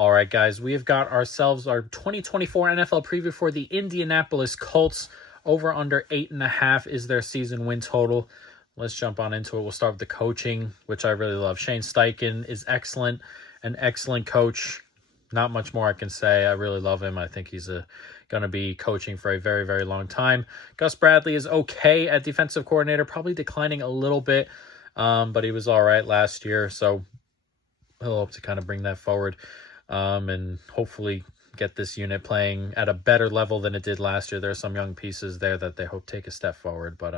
All right, guys, we have got ourselves our 2024 NFL preview for the Indianapolis Colts. Over under 8.5 is their season win total. Let's jump on into it. We'll start with the coaching, which I really love. Shane Steichen is excellent, an excellent coach. Not much more I can say. I really love him. I think he's going to be coaching for a very, very long time. Gus Bradley is okay at defensive coordinator, probably declining a little bit, but he was all right last year, so he'll hope to kind of bring that forward and hopefully get this unit playing at a better level than it did last year. There are some young pieces there that they hope take a step forward, but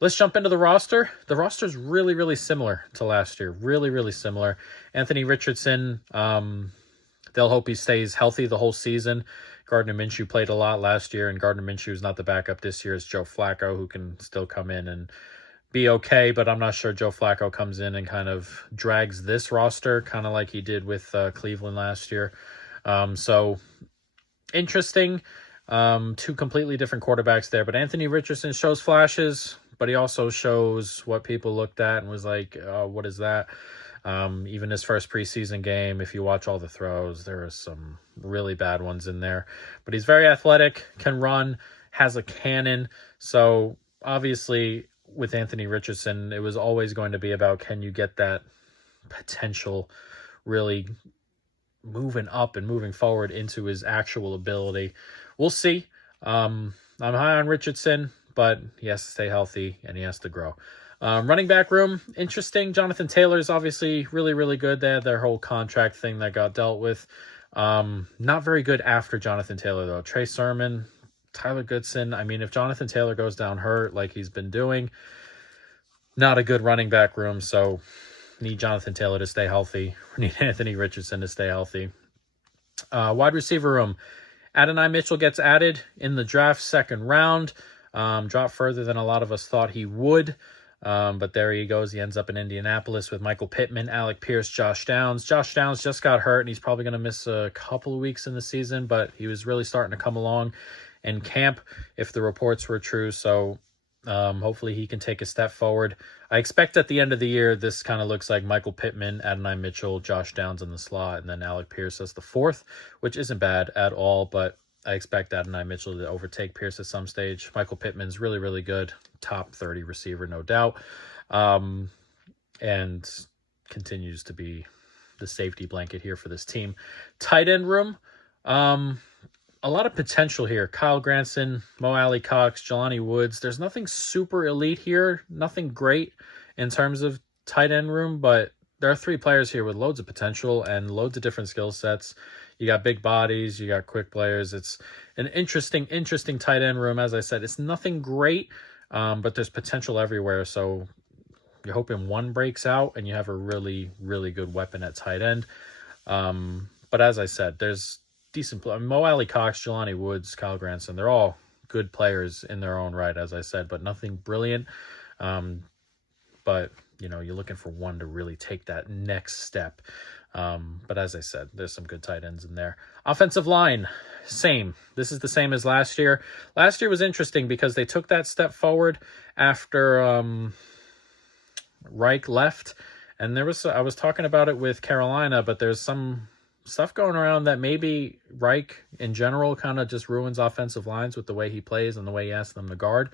let's jump into the roster. The roster is really, really similar to last year. Really, really similar. Anthony Richardson, they'll hope he stays healthy the whole season. Gardner Minshew played a lot last year, and Gardner Minshew is not the backup this year. It's Joe Flacco, who can still come in and be okay, but I'm not sure Joe Flacco comes in and kind of drags this roster, kind of like he did with Cleveland last year. So interesting. Two completely different quarterbacks there, but Anthony Richardson shows flashes, but he also shows what people looked at and was like, what is that? Even his first preseason game, if you watch all the throws, there are some really bad ones in there. But he's very athletic, can run, has a cannon. So obviously with Anthony Richardson, it was always going to be about, can you get that potential really moving up and moving forward into his actual ability. We'll see. I'm high on Richardson, but he has to stay healthy and he has to grow. Running back room, interesting. Jonathan Taylor is obviously really, really good. They had their whole contract thing that got dealt with. Not very good after Jonathan Taylor, though. Trey Sermon, Tyler Goodson. I mean, if Jonathan Taylor goes down hurt like he's been doing, not a good running back room. So need Jonathan Taylor to stay healthy. We need Anthony Richardson to stay healthy. Wide receiver room. Adonai Mitchell gets added in the draft, second round. Dropped further than a lot of us thought he would. But there he goes. He ends up in Indianapolis with Michael Pittman, Alec Pierce, Josh Downs. Josh Downs just got hurt, and he's probably going to miss a couple of weeks in the season, but he was really starting to come along in camp, if the reports were true. So hopefully he can take a step forward. I expect at the end of the year, this kind of looks like Michael Pittman, Adonai Mitchell, Josh Downs in the slot, and then Alec Pierce as the fourth, which isn't bad at all, but I expect Adonai Mitchell to overtake Pierce at some stage. Michael Pittman's really, really good. Top 30 receiver, no doubt. And continues to be the safety blanket here for this team. Tight end room. A lot of potential here. Kyle Granson, Mo Alley Cox, Jelani Woods. There's nothing super elite here. Nothing great in terms of tight end room, but there are three players here with loads of potential and loads of different skill sets. You got big bodies, you got quick players. It's an interesting tight end room. As I said, it's nothing great, but there's potential everywhere. So you're hoping one breaks out and you have a really, really good weapon at tight end. But as I said, there's decent. Mo Alley Cox, Jelani Woods, Kyle Granson, they're all good players in their own right, as I said, but nothing brilliant. But, you know, you're looking for one to really take that next step. But as I said, there's some good tight ends in there. Offensive line, same. This is the same as last year. Last year was interesting because they took that step forward after Reich left. And I was talking about it with Carolina, but there's some stuff going around that maybe Reich in general kind of just ruins offensive lines with the way he plays and the way he asks them to guard,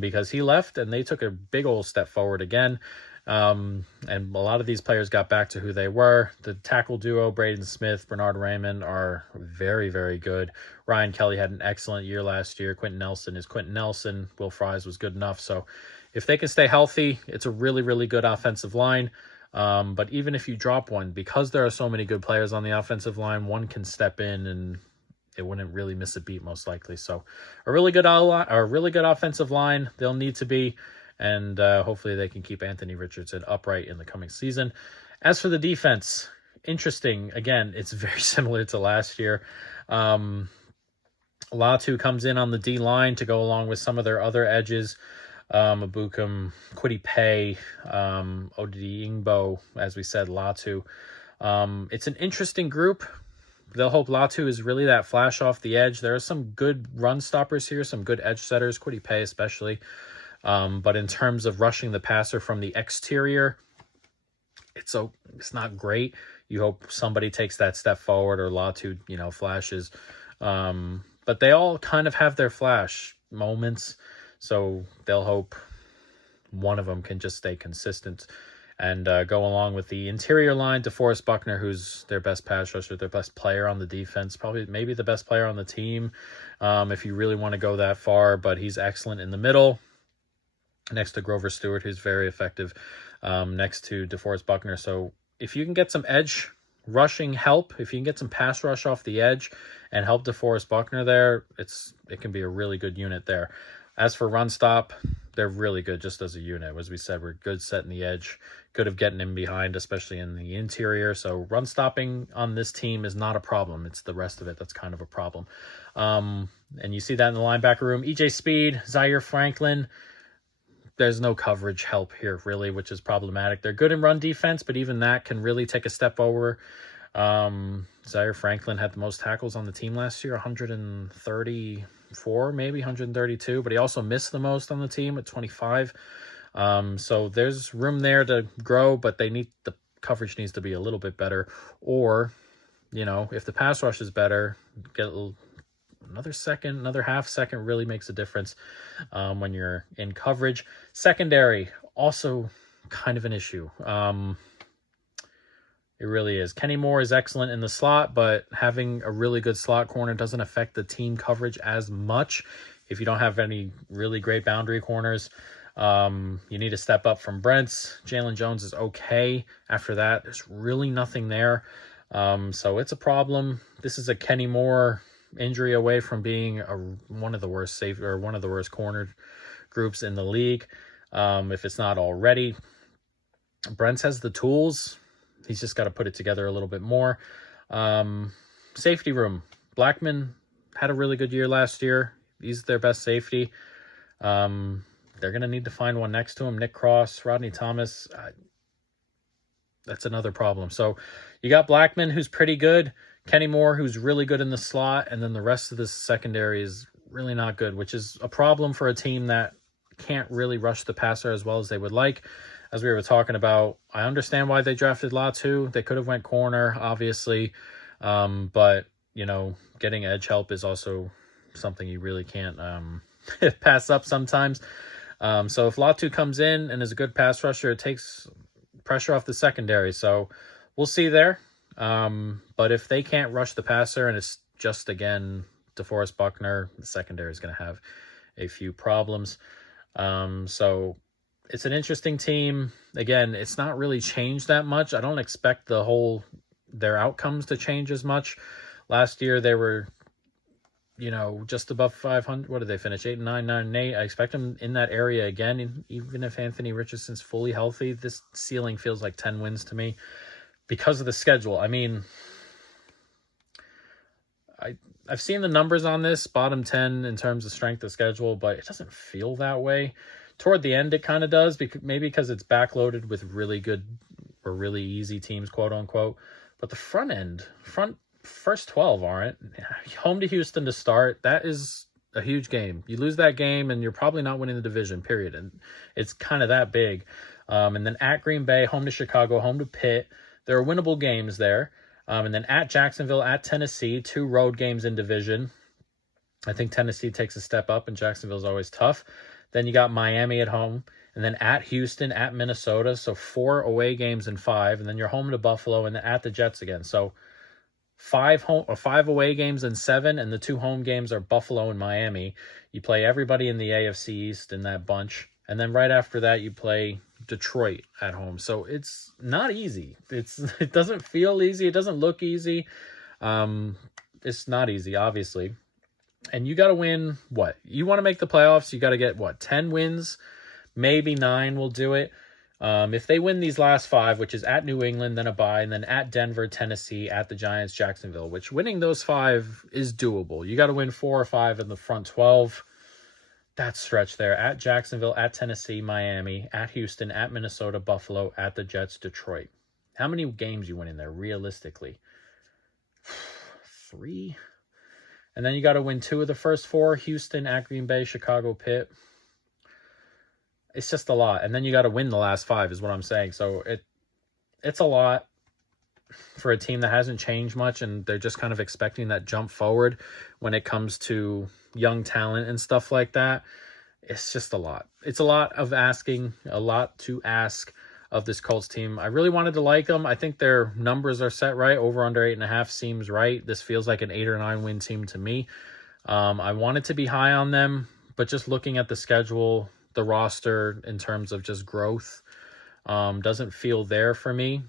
because he left and they took a big old step forward again. And a lot of these players got back to who they were. The tackle duo, Braden Smith, Bernard Raymond, are very, very good. Ryan Kelly had an excellent year last year. Quentin Nelson is Quentin Nelson. Will Fries was good enough. So if they can stay healthy, it's a really, really good offensive line. But even if you drop one, because there are so many good players on the offensive line, one can step in and it wouldn't really miss a beat most likely. So a really good offensive line they'll need to be, and hopefully they can keep Anthony Richardson upright in the coming season. As for the defense, interesting. Again, it's very similar to last year. Latu comes in on the D-line to go along with some of their other edges. Abukum, Kwity Paye, Odidi Ingbo, as we said, Latu. It's an interesting group. They'll hope Latu is really that flash off the edge. There are some good run stoppers here, some good edge setters, Kwity Paye especially. But in terms of rushing the passer from the exterior, it's not great. You hope somebody takes that step forward or Latu, flashes. But they all kind of have their flash moments. So they'll hope one of them can just stay consistent and go along with the interior line. DeForest Buckner, who's their best pass rusher, their best player on the defense, probably maybe the best player on the team, if you really want to go that far. But he's excellent in the middle, next to Grover Stewart, who's very effective, next to DeForest Buckner. So if you can get some edge rushing help, if you can get some pass rush off the edge and help DeForest Buckner there, it can be a really good unit there. As for run stop, they're really good just as a unit. As we said, we're good setting the edge, good of getting in behind, especially in the interior. So run stopping on this team is not a problem. It's the rest of it that's kind of a problem. And you see that in the linebacker room. EJ Speed, Zaire Franklin, there's no coverage help here, really, which is problematic. They're good in run defense, but even that can really take a step over. Zaire Franklin had the most tackles on the team last year, 134, maybe 132, but he also missed the most on the team at 25. So there's room there to grow, but the coverage needs to be a little bit better. Or, if the pass rush is better, get another half second really makes a difference when you're in coverage. Secondary, also kind of an issue. It really is. Kenny Moore is excellent in the slot, but having a really good slot corner doesn't affect the team coverage as much. If you don't have any really great boundary corners, you need to step up from Brents. Jalen Jones is okay. After that, there's really nothing there. So it's a problem. This is a Kenny Moore injury away from being one of the worst one of the worst corner groups in the league, if it's not already. Brents has the tools. He's just got to put it together a little bit more. Safety room. Blackman had a really good year last year. He's their best safety. They're going to need to find one next to him. Nick Cross, Rodney Thomas. That's another problem. So you got Blackman, who's pretty good. Kenny Moore, who's really good in the slot. And then the rest of the secondary is really not good, which is a problem for a team that can't really rush the passer as well as they would like. As we were talking about, I understand why they drafted Latu. They could have went corner, obviously. But, getting edge help is also something you really can't pass up sometimes. So if Latu comes in and is a good pass rusher, it takes pressure off the secondary. So we'll see there. But if they can't rush the passer and it's just, again, DeForest Buckner, the secondary is going to have a few problems. So it's an interesting team. Again, it's not really changed that much. I don't expect their outcomes to change as much. Last year, they were, just above 500. What did they finish? 8 and 9, 9 and 8. I expect them in that area again. Even if Anthony Richardson's fully healthy, this ceiling feels like 10 wins to me because of the schedule. I mean, I've seen the numbers on this, bottom 10 in terms of strength of schedule, but it doesn't feel that way. Toward the end, it kind of does, because it's backloaded with really good or really easy teams, quote unquote. But the first 12 aren't. Home to Houston to start, that is a huge game. You lose that game, and you're probably not winning the division, period. And it's kind of that big. And then at Green Bay, home to Chicago, home to Pitt. There are winnable games there. And then at Jacksonville, at Tennessee, 2 road games in division. I think Tennessee takes a step up, and Jacksonville's always tough. Then you got Miami at home, and then at Houston, at Minnesota. So 4 away games in 5, and then you're home to Buffalo, and then at the Jets again. So 5 away games in 7, and the 2 home games are Buffalo and Miami. You play everybody in the AFC East in that bunch, and then right after that you play Detroit at home. So it's not easy. It doesn't feel easy. It doesn't look easy. It's not easy, obviously. And you got to win, what? You want to make the playoffs, you got to get, 10 wins? Maybe 9 will do it. If they win these last 5, which is at New England, then a bye, and then at Denver, Tennessee, at the Giants, Jacksonville, which winning those 5 is doable. You got to win 4 or 5 in the front 12. That stretch there. At Jacksonville, at Tennessee, Miami, at Houston, at Minnesota, Buffalo, at the Jets, Detroit. How many games you win in there, realistically? 3? And then you got to win 2 of the first 4, Houston, at Green Bay, Chicago, Pitt. It's just a lot. And then you got to win the last 5 is what I'm saying. So it's a lot. for a team that hasn't changed much, and they're just kind of expecting that jump forward when it comes to young talent and stuff like that. It's just a lot. It's a lot of asking, a lot to ask of this Colts team. I really wanted to like them. I think their numbers are set right. Over under 8.5 seems right. This feels like an 8 or 9 win team to me. I wanted to be high on them, but just looking at the schedule, the roster in terms of just growth, doesn't feel there for me.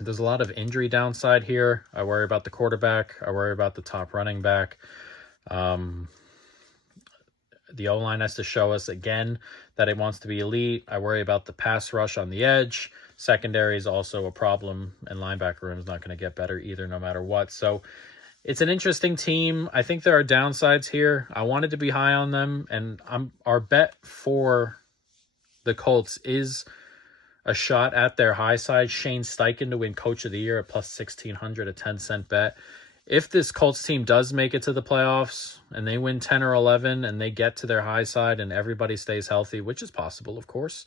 There's a lot of injury downside here. I worry about the quarterback. I worry about the top running back. The O-line has to show us again that it wants to be elite. I worry about the pass rush on the edge. Secondary is also a problem, and linebacker room is not going to get better either, no matter what. So it's an interesting team. I think there are downsides here. I wanted to be high on them, and our bet for the Colts is a shot at their high side. Shane Steichen to win Coach of the Year at plus 1,600, a 10-cent bet. If this Colts team does make it to the playoffs and they win 10 or 11 and they get to their high side and everybody stays healthy, which is possible, of course,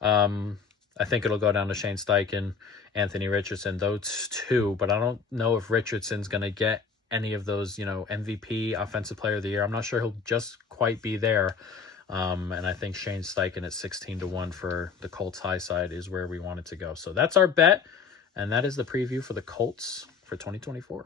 I think it'll go down to Shane Steichen, Anthony Richardson, those two. But I don't know if Richardson's going to get any of those, MVP, Offensive Player of the Year. I'm not sure he'll just quite be there. And I think Shane Steichen at 16-1 for the Colts high side is where we want it to go. So that's our bet, and that is the preview for the Colts for 2024.